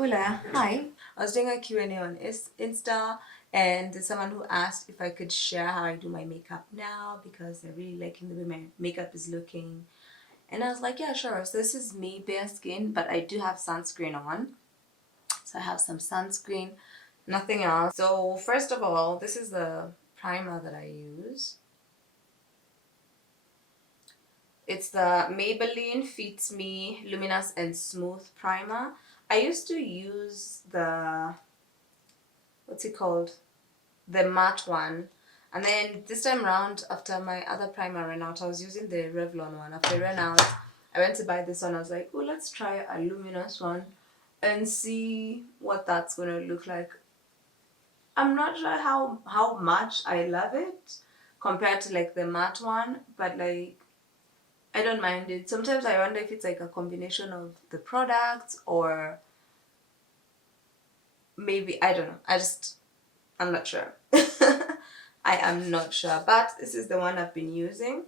Hola, hi. I was doing a Q&A on Insta, and there's someone who asked if I could share how I do my makeup now because they're really liking the way my makeup is looking. And I was like, yeah, sure. So this is me, bare skin, but I do have sunscreen on. So I have some sunscreen, nothing else. So first of all, this is the primer that I use. It's the Maybelline Fits Me Luminous and Smooth Primer. I used to use the, what's it called? The matte one. And then this time around, after my other primer ran out, I was using the Revlon one. After it ran out, I went to buy this one. I was like, oh, let's try a luminous one and see what that's going to look like. I'm not sure how much I love it compared to like the matte one, but like I don't mind it. Sometimes I wonder if it's like a combination of the products or maybe, I don't know. I'm not sure. I am not sure, but this is the one I've been using.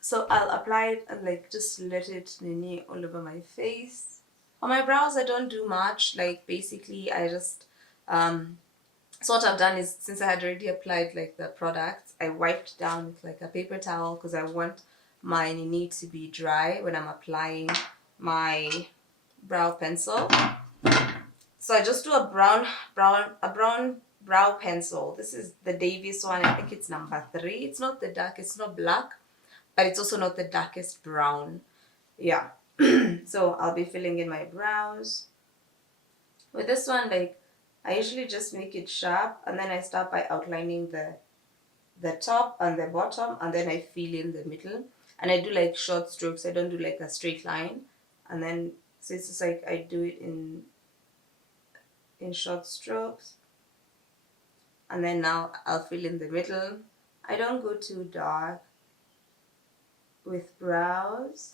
So I'll apply it and like just let it nini all over my face. On my brows, I don't do much. Like basically, I just so what I've done is since I had already applied like the products, I wiped down with like a paper towel because I want my nini to be dry when I'm applying my brow pencil. So I just do a brown brow pencil. This is the Davis one. I think it's number 3. It's not the dark, it's not black, but it's also not the darkest brown. Yeah. So I'll be filling in my brows. With this one, like I usually just make it sharp and then I start by outlining the top and the bottom and then I fill in the middle. And I do like short strokes. I don't do like a straight line. And then so it's just like I do it in short strokes, and then now I'll fill in the middle. I don't go too dark with brows.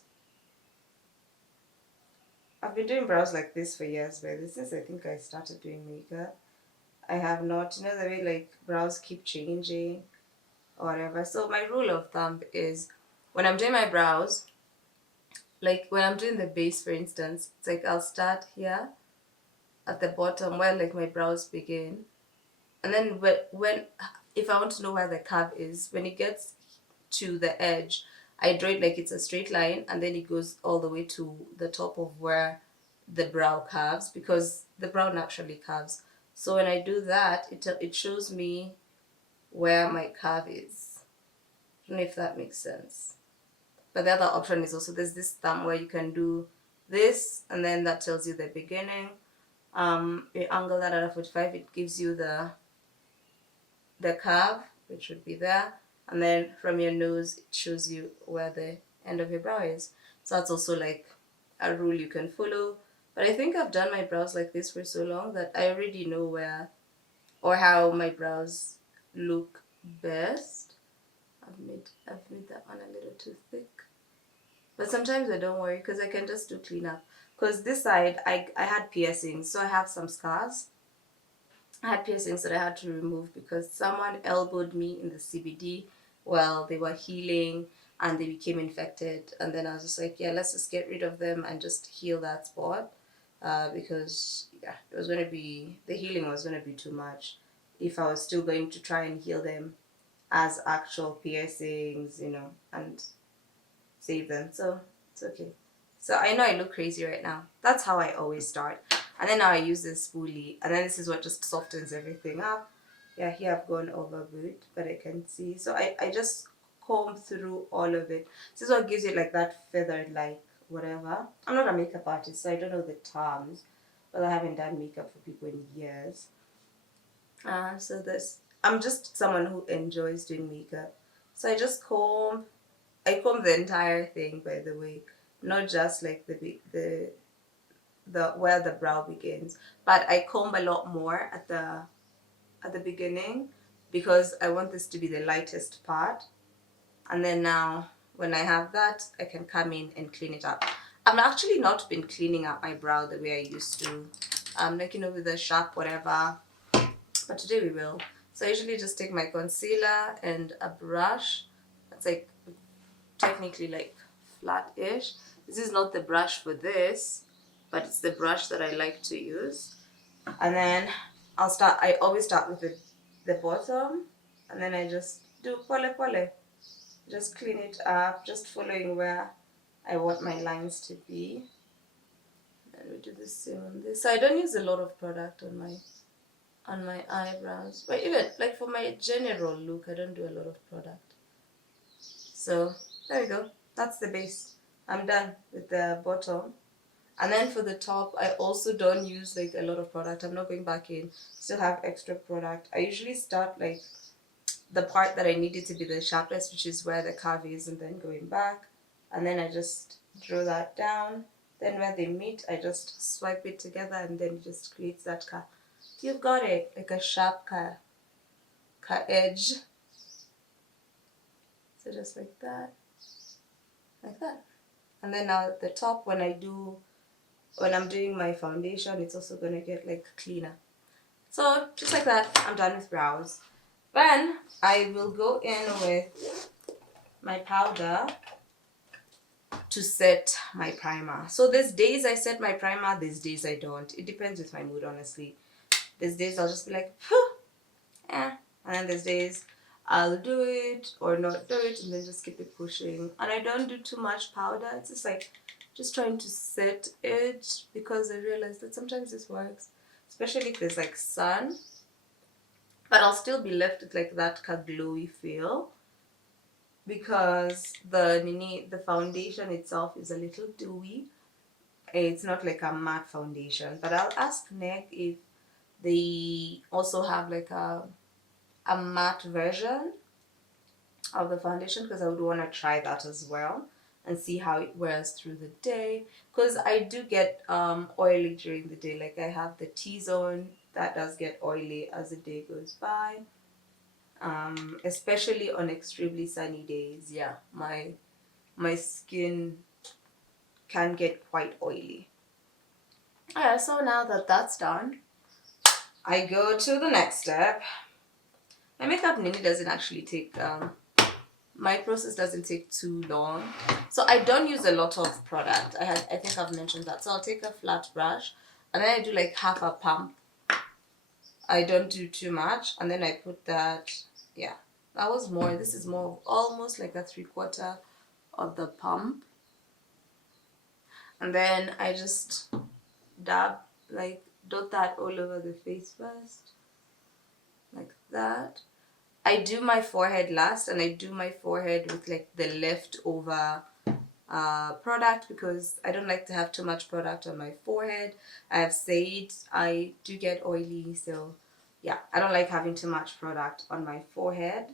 I've been doing brows like this for years, but since I think I started doing makeup, I have not, the way like brows keep changing or whatever. So my rule of thumb is when I'm doing my brows, like when I'm doing the base for instance, it's like I'll start here at the bottom where like my brows begin. And then when if I want to know where the curve is, when it gets to the edge, I draw it like it's a straight line and then it goes all the way to the top of where the brow curves because the brow naturally curves. So when I do that, it shows me where my curve is. I don't know if that makes sense. But the other option is also there's this thumb where you can do this and then that tells you the beginning. You angle that at a 45, it gives you the curve, which would be there, and then from your nose it shows you where the end of your brow is. So that's also like a rule you can follow. But I think I've done my brows like this for so long that I already know where or how my brows look best. I've made that one a little too thick, but sometimes I don't worry because I can just do cleanup. Because this side I had piercings, so I have some scars. I had piercings that I had to remove because someone elbowed me in the CBD while they were healing and they became infected. And then I was just like, yeah, let's just get rid of them and just heal that spot because yeah, it was going to be, the healing was going to be too much if I was still going to try and heal them as actual piercings, and save them. So it's okay. So I know I look crazy right now. That's how I always start. And then now I use this spoolie. And then this is what just softens everything up. Yeah, here I've gone overboard, but I can see. So I just comb through all of it. This is what gives it like that feathered like whatever. I'm not a makeup artist, so I don't know the terms. But I haven't done makeup for people in years. So I'm just someone who enjoys doing makeup. So I just comb. I comb the entire thing, by the way, not just like the where the brow begins, but I comb a lot more at the beginning because I want this to be the lightest part, and then now when I have that, I can come in and clean it up. I've actually not been cleaning up my brow the way I used to, like with a sharp whatever, but today we will. So I usually just take my concealer and a brush. That's like technically like flat-ish. This is not the brush for this, but it's the brush that I like to use. And then I always start with the bottom, and then I just do pole pole. Just clean it up, just following where I want my lines to be. And we do the same on this. So I don't use a lot of product on my eyebrows. But even like for my general look, I don't do a lot of product. So there we go. That's the base. I'm done with the bottom. And then for the top, I also don't use like a lot of product. I'm not going back in. Still have extra product. I usually start like the part that I need it to be the sharpest, which is where the curve is, and then going back. And then I just draw that down. Then where they meet, I just swipe it together, and then it just creates that curve. You've got it, like a sharp curve edge. So just like that. Like that. And then now at the top, when I'm doing my foundation, it's also gonna get like cleaner. So just like that, I'm done with brows. Then I will go in with my powder to set my primer. So there's days I set my primer, there's days I don't. It depends with my mood, honestly. There's days I'll just be like, and then there's days I'll do it or not do it, and then just keep it pushing. And I don't do too much powder. It's just like just trying to set it, because I realize that sometimes this works, especially if there's like sun. But I'll still be left with like that glowy feel, because the foundation itself is a little dewy. It's not like a matte foundation. But I'll ask Neg if they also have like a matte version of the foundation, because I would want to try that as well and see how it wears through the day, because I do get oily during the day. Like I have the T-zone that does get oily as the day goes by, especially on extremely sunny days. Yeah, my skin can get quite oily. Alright, so now that that's done, I go to the next step. My makeup Nini doesn't actually take my process doesn't take too long, so I don't use a lot of product. I think I've mentioned that. So I'll take a flat brush, and then I do like half a pump. I don't do too much, and then I put that. Yeah, that was more. This is more, almost like a 3/4 of the pump, and then I just dot that all over the face first, like that. I do my forehead last, and I do my forehead with like the leftover product, because I don't like to have too much product on my forehead. I have said I do get oily, so yeah, I don't like having too much product on my forehead.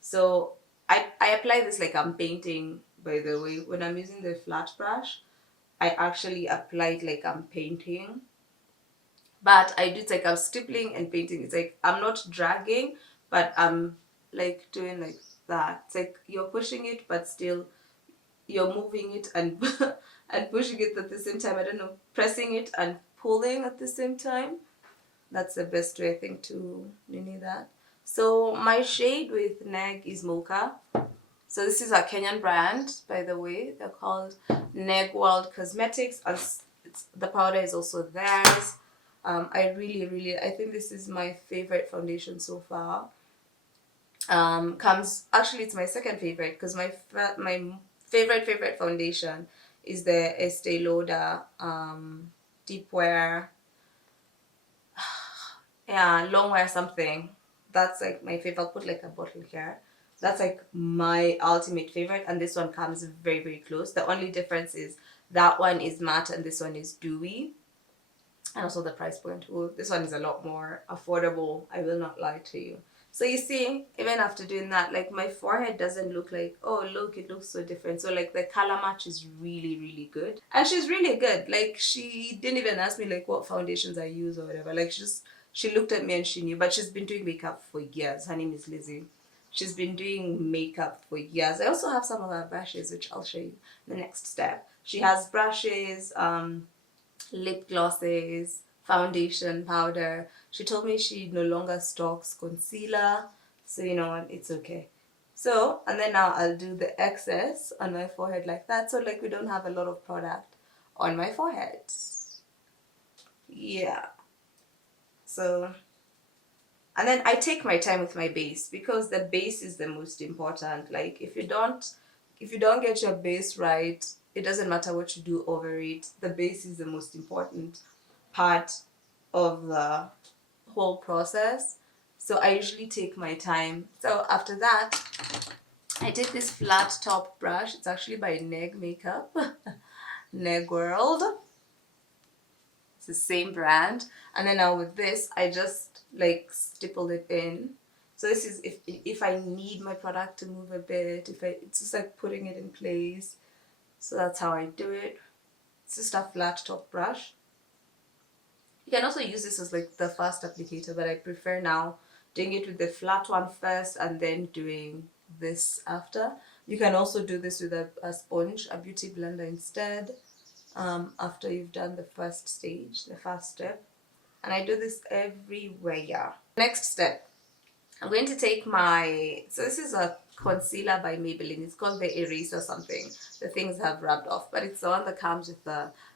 So I apply this like I'm painting, by the way. When I'm using the flat brush, I actually apply it like I'm painting. But I do it like I'm stippling and painting. It's like I'm not dragging, but I'm like doing like that. It's like you're pushing it, but still you're moving it and and pushing it at the same time. I don't know, pressing it and pulling at the same time. That's the best way, I think, to nini that. So my shade with Neg is Mocha. So this is a Kenyan brand, by the way. They're called Negworld Cosmetics. As the powder is also theirs. I I think this is my favorite foundation so far. Actually, it's my second favorite, because my favorite foundation is the Estee Lauder deep wear, yeah, long wear something. That's like my favorite. I'll put like a bottle here. That's like my ultimate favorite, and this one comes very, very close. The only difference is that one is matte and this one is dewy. And also the price point. Well, this one is a lot more affordable, I will not lie to you. So you see, even after doing that, like my forehead doesn't look like, oh look, it looks so different. So like the color match is really, really good. And she's really good. Like she didn't even ask me like what foundations I use or whatever. Like she looked at me and she knew. But she's been doing makeup for years. Her name is Lizzie. She's been doing makeup for years. I also have some of her brushes, which I'll show you the next step. She has brushes, lip glosses, foundation, powder. She told me she no longer stocks concealer, so you know what, it's okay. So, and then now I'll do the excess on my forehead like that, so like we don't have a lot of product on my forehead. Yeah. So, and then I take my time with my base because the base is the most important. Like if you don't get your base right, it doesn't matter what you do over it. The base is the most important part of the whole process. So I usually take my time. So after that, I take this flat top brush. It's actually by Neg Makeup, Negworld. It's the same brand. And then now with this, I just like stipple it in. So this is if I need my product to move a bit, it's just like putting it in place. So that's how I do it. It's just a flat top brush. You can also use this as like the fast applicator, but I prefer now doing it with the flat one first and then doing this after. You can also do this with a sponge, a beauty blender instead, after you've done the first stage, the first step. And I do this everywhere. Next step, I'm going to take so this is a concealer by Maybelline. It's called the Eraser something. The things have rubbed off, but it's the one that comes with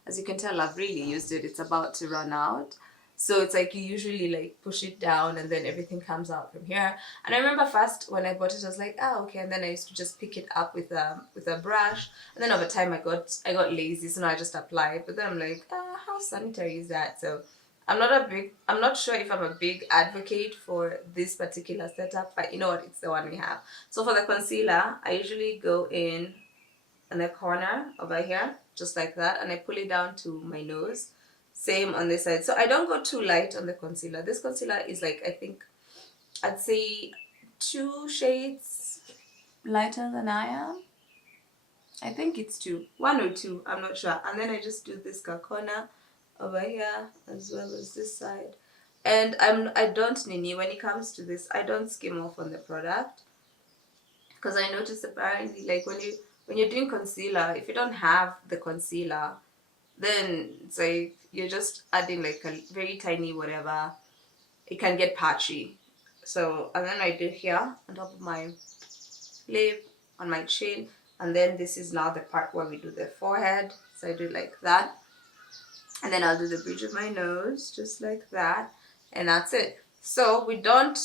as you can tell, I've really used it. It's about to run out. So it's like you usually like push it down and then everything comes out from here. And I remember first when I bought it, I was like, oh, okay. And then I used to just pick it up with a brush. And then over time I got lazy, so now I just apply it. But then I'm like, how sanitary is that? So I'm not sure if I'm a big advocate for this particular setup, but you know what, it's the one we have. So for the concealer, I usually go in the corner over here, just like that, and I pull it down to my nose. Same on this side. So I don't go too light on the concealer. This concealer is like, I think, I'd say 2 shades lighter than I am. I think it's 2. 1 or 2, I'm not sure. And then I just do this corner over here as well as this side. And I don't nini when it comes to this. I don't skim off on the product because I noticed apparently like when you're doing concealer, if you don't have the concealer, then it's like you're just adding like a very tiny whatever. It can get patchy. So and then I do here on top of my lip, on my chin, and then this is now the part where we do the forehead. So I do it like that. And then I'll do the bridge of my nose, just like that. And that's it. So we don't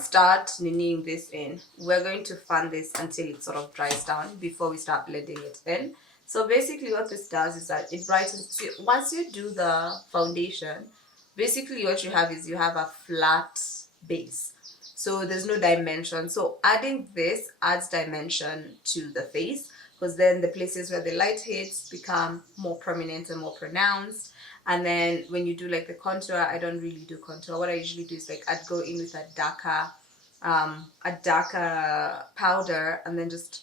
start kneading this in. We're going to fan this until it sort of dries down before we start blending it in. So basically what this does is that it brightens. See, once you do the foundation, basically what you have is you have a flat base. So there's no dimension. So adding this adds dimension to the face, because then the places where the light hits become more prominent and more pronounced. And then when you do like the contour, I don't really do contour. What I usually do is like I'd go in with a darker powder and then just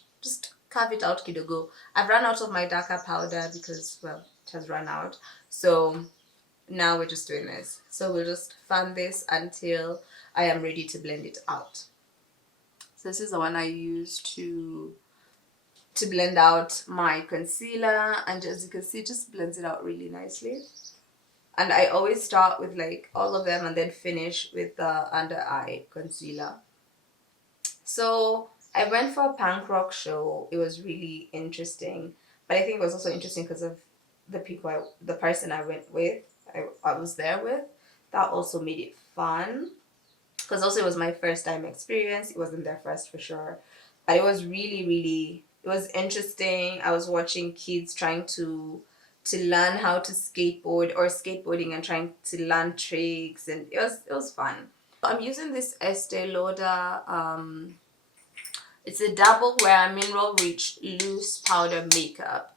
carve it out kidogo. I've run out of my darker powder because, well, it has run out. So now we're just doing this. So we'll just fan this until I am ready to blend it out. So this is the one I use to blend out my concealer, and as you can see, it just blends it out really nicely. And I always start with like all of them and then finish with the under eye concealer. So I went for a punk rock show. It was really interesting, but I think it was also interesting because of the person I went with, I was there with. That also made it fun, because also it was my first time experience. It wasn't their first for sure, but it was really, it was interesting. I was watching kids trying to learn how to skateboard or skateboarding and trying to learn tricks, and it was fun. I'm using this Estee Lauder it's a double wear mineral rich loose powder makeup.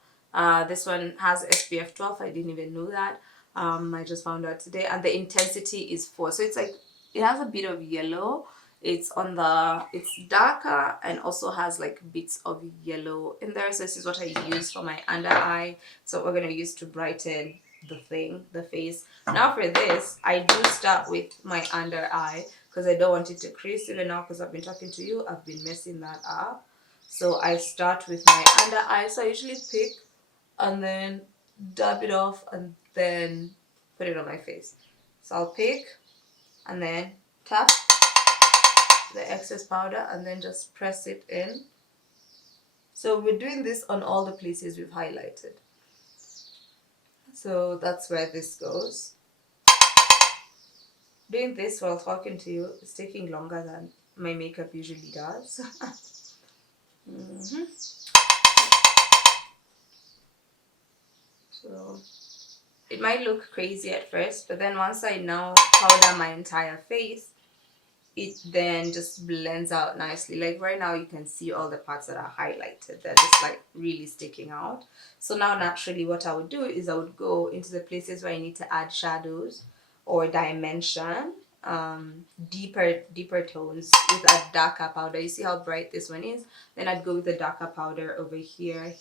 This one has SPF 12. I didn't even know that. I just found out today, and the intensity is 4, so it's like it has a bit of yellow. It's darker and also has like bits of yellow in there. So this is what I use for my under eye. So we're gonna use to brighten the face. Now for this, I do start with my under eye because I don't want it to crease. Even now, because I've been talking to you, I've been messing that up. So I start with my under eye. So I usually pick and then dab it off and then put it on my face. So I'll pick and then tap the excess powder and then just press it in. So we're doing this on all the places we've highlighted. So that's where this goes. Doing this while talking to you is taking longer than my makeup usually does. So it might look crazy at first, but then once I now powder my entire face, it then just blends out nicely. Like right now you can see all the parts that are highlighted, they're just like really sticking out. So now naturally what I would do is I would go into the places where I need to add shadows or dimension, deeper tones with a darker powder. You see how bright this one is? Then I'd go with the darker powder over here,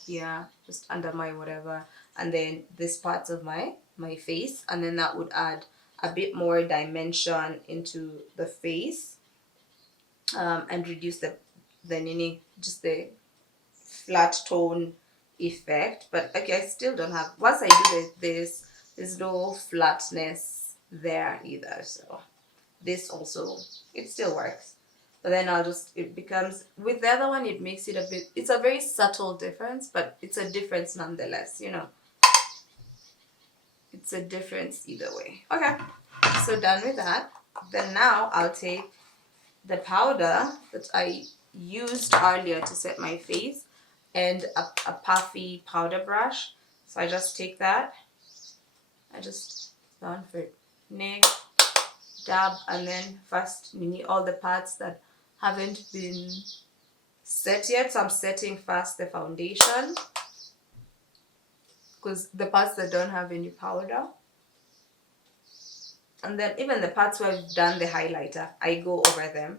just under my whatever, and then this parts of my face, and then that would add a bit more dimension into the face, and reduce the just the flat tone effect. But okay, I still don't have, once I do this, there's no flatness there either. So this also, it still works. But then it becomes, with the other one, it makes it a bit, it's a very subtle difference, but it's a difference nonetheless, you know. It's a difference either way. Okay, so done with that. Then now I'll take the powder that I used earlier to set my face and a puffy powder brush. So I just take that, I just down for neck, dab, and then first you need all the parts that haven't been set yet. So I'm setting first the foundation, because the parts that don't have any powder, and then even the parts where I've done the highlighter, I go over them.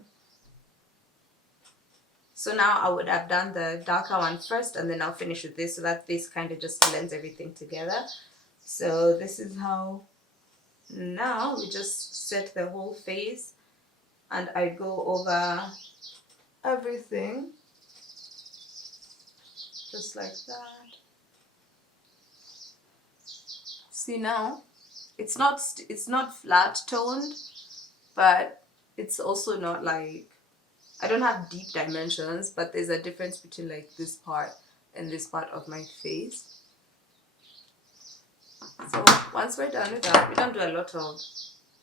So now I would have done the darker one first, and then I'll finish with this, so that this kind of just blends everything together. So this is how now we just set the whole face, and I go over everything just like that. See, now it's not flat toned, but it's also not like, I don't have deep dimensions, but there's a difference between like this part and this part of my face. So once we're done with that, we don't do a lot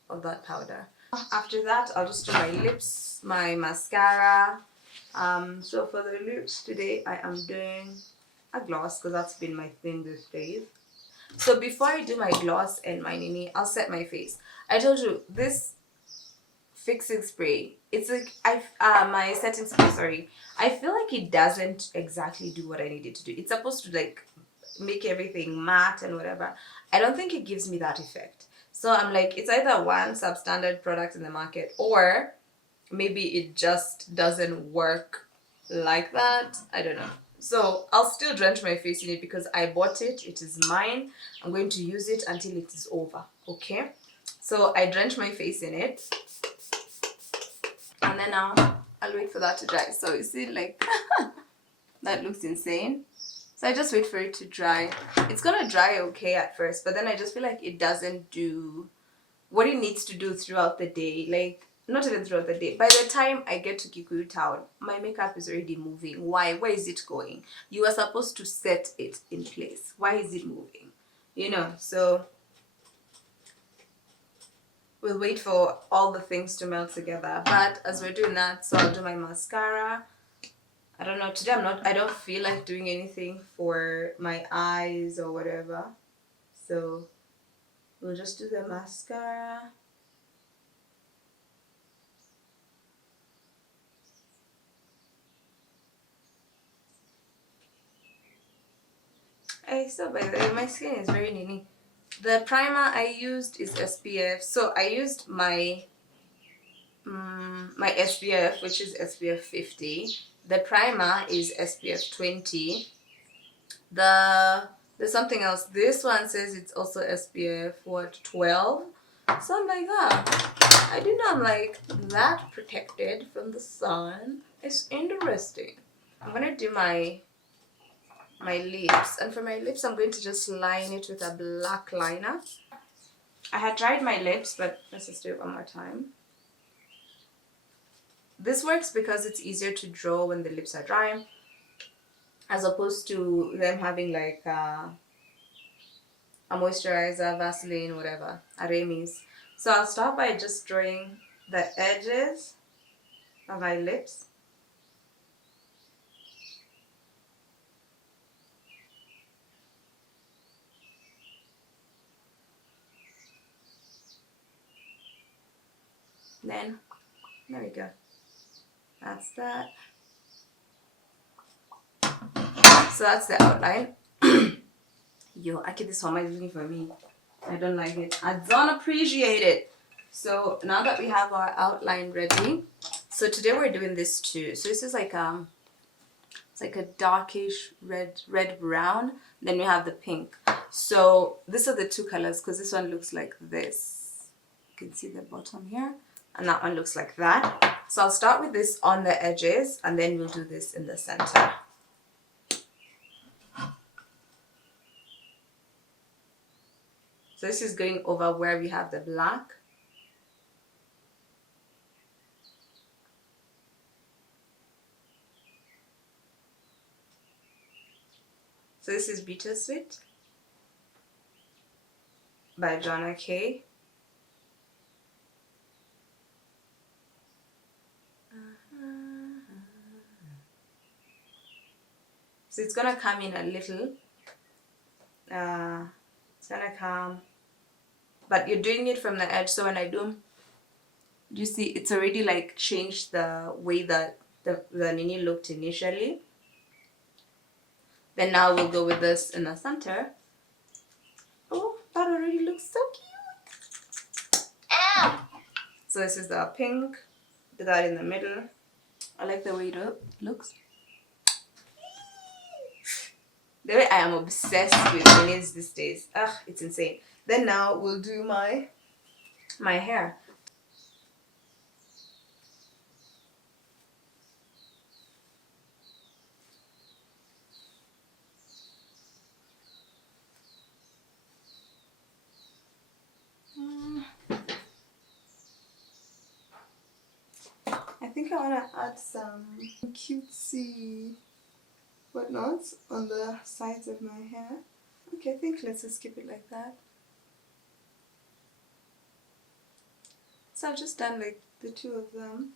of that powder. After that, I'll just do my lips, my mascara. So for the lips today, I am doing a gloss, because that's been my thing these days. So before I do my gloss and my nini, I'll set my face. I told you this fixing spray, it's like my setting spray, sorry, I feel like it doesn't exactly do what I need it to do. It's supposed to like make everything matte and whatever. I don't think it gives me that effect. So I'm like, it's either one substandard product in the market, or maybe it just doesn't work like that. I don't know. So I'll still drench my face in it because I bought it. It is mine. I'm going to use it until it is over. Okay? So I drench my face in it. And then now I'll wait for that to dry. So you see, like, that looks insane. So I just wait for it to dry. It's gonna dry okay at first, but then I just feel like it doesn't do what it needs to do throughout the day. Like, not even throughout the day. By the time I get to Gitau, my makeup is already moving. Why? Where is it going? You are supposed to set it in place. Why is it moving? You know, so we'll wait for all the things to melt together. But as we're doing that, so I'll do my mascara. I don't know, today I don't feel like doing anything for my eyes or whatever. So we'll just do the mascara. Hey, so by the way, my skin is very needy. The primer I used is SPF. So I used my my SPF, which is SPF 50. The primer is SPF 20. There's something else. This one says it's also SPF 12. Something like that. I didn't know I'm like that protected from the sun. It's interesting. I'm gonna do my lips, and for my lips I'm going to just line it with a black liner. I had tried my lips, but let's just do it one more time. This works because it's easier to draw when the lips are dry, as opposed to them having like a moisturizer, Vaseline, whatever, a Remy's. So I'll start by just drawing the edges of my lips. Then, there we go. That's that. So that's the outline. Yo, I keep this one is looking for me. I don't like it. I don't appreciate it. So now that we have our outline ready, so today we're doing this too. So this is like it's like a darkish red brown. Then we have the pink. So these are the two colors because this one looks like this. You can see the bottom here, and that one looks like that. So I'll start with this on the edges, and then we'll do this in the center. So this is going over where we have the black. So this is Bittersweet by Jonna K. So it's gonna come in a little. It's gonna come, but you're doing it from the edge. So when I do, you see it's already like changed the way that the Nini looked initially. Then now we'll go with this in the center. Oh, that already looks so cute. Ow! So this is the pink. Do that in the middle. I like the way it looks. The way I am obsessed with minis these days. Ugh, it's insane. Then now we'll do my hair. I think I want to add some cutesy whatnots on the sides of my hair. Okay, I think let's just keep it like that. So I've just done like the two of them.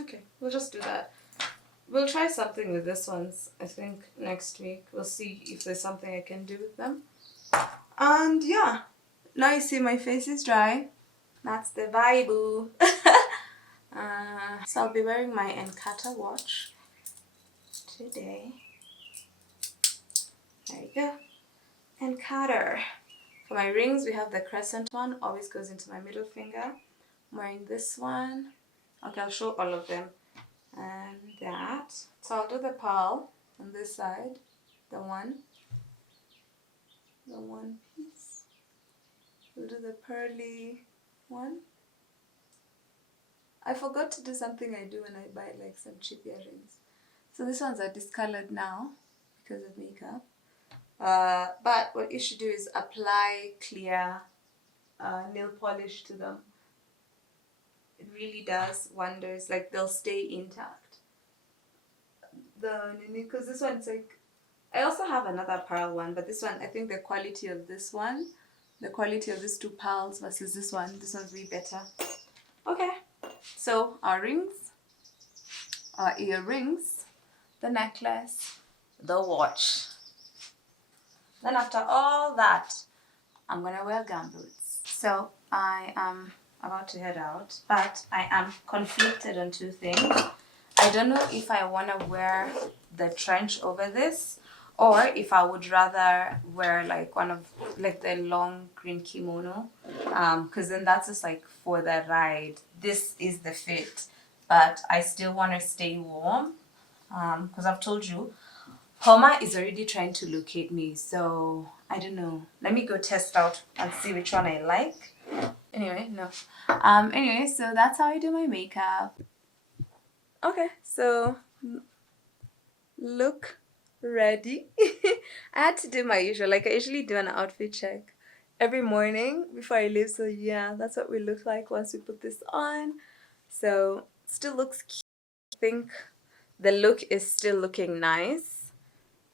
Okay, we'll just do that. We'll try something with this ones, I think, next week. We'll see if there's something I can do with them. And yeah, now you see my face is dry. That's the vibe. So I'll be wearing my Encata watch today. There you go. Encata. For my rings, we have the crescent one. Always goes into my middle finger. I'm wearing this one. Okay, I'll show all of them. And that. So I'll do the pearl on this side. The one piece. We'll do the pearly one. I forgot to do something I do when I buy like some cheap earrings. So these ones are discolored now because of makeup. But what you should do is apply clear nail polish to them. It really does wonders. Like they'll stay intact. Because this one's like, I also have another pearl one, but this one, I think the quality of this one, the quality of these two pearls versus this one's way better. Okay, so our rings, our earrings, the necklace, the watch. Then after all that, I'm gonna wear gumboots. So I am about to head out, but I am conflicted on two things. I don't know if I want to wear the trench over this, or if I would rather wear like one of like the long green kimono, because then that's just like for the ride. This is the fit, but I still want to stay warm, because I've told you Homa is already trying to locate me, so I don't know. Let me go test out and see which one I like. Anyway, no. Anyway, so that's how I do my makeup. Okay, so look ready. I had to do my usual, like I usually do an outfit check every morning before I leave. So yeah, that's what we look like once we put this on. So still looks cute. I think the look is still looking nice.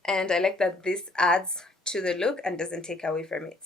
and I like that this adds to the look and doesn't take away from it.